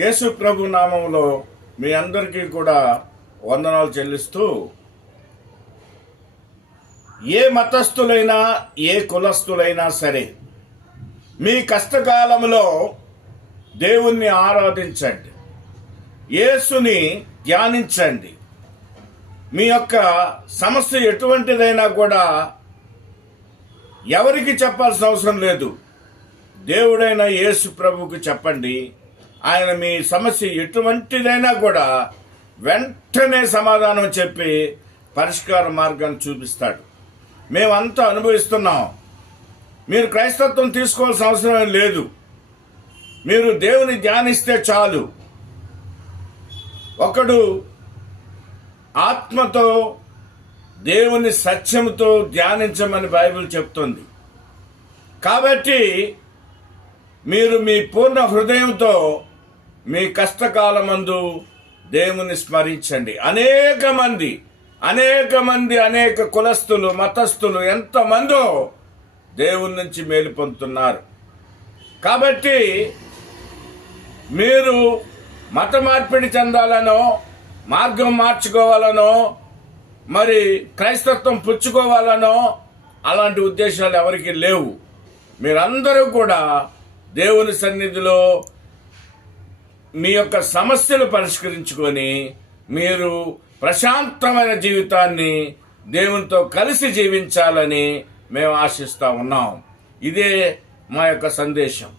యేసు ప్రభు నామంలో మీ అందరికీ కూడా వందనాలు చెల్లిస్తూ ఏ మతస్థులైనా ఏ కులస్థులైనా సరే మీ కష్టకాలంలో దేవుణ్ణి ఆరాధించండి. యేసుని ధ్యానించండి. మీ యొక్క సమస్య ఎటువంటిదైనా కూడా ఎవరికి చెప్పాల్సిన అవసరం లేదు. దేవుడైన యేసు ప్రభుకు చెప్పండి. ఆయన మీ సమస్య ఎటువంటిదైనా కూడా వెంటనే సమాధానం చెప్పి పరిష్కార మార్గాన్ని చూపిస్తాడు. మేమంతా అనుభవిస్తున్నాం. మీరు క్రైస్తత్వం తీసుకోవాల్సిన అవసరం లేదు. మీరు దేవుని ధ్యానిస్తే చాలు. ఒకడు ఆత్మతో దేవుని సత్యంతో ధ్యానించమని బైబిల్ చెప్తుంది. కాబట్టి మీరు మీ పూర్ణ హృదయంతో మీ కష్టకాలమందు దేవుని స్మరించండి. అనేక మంది అనేక మంది అనేక కులస్తులు మతస్థులు ఎంతమందో దేవుని నుంచి మేలు పొందుతున్నారు. కాబట్టి మీరు మత మార్పిడి చెందాలనో మార్గం మార్చుకోవాలనో మరి క్రైస్తత్వం పుచ్చుకోవాలనో అలాంటి ఉద్దేశాలు ఎవరికి లేవు. మీరందరూ కూడా దేవుని సన్నిధిలో మీ యొక్క సమస్యలు పరిష్కరించుకొని మీరు ప్రశాంతమైన జీవితాన్ని దేవునితో కలిసి జీవించాలని మేము ఆశిస్తా ఉన్నాం. ఇదే మా యొక్క సందేశం.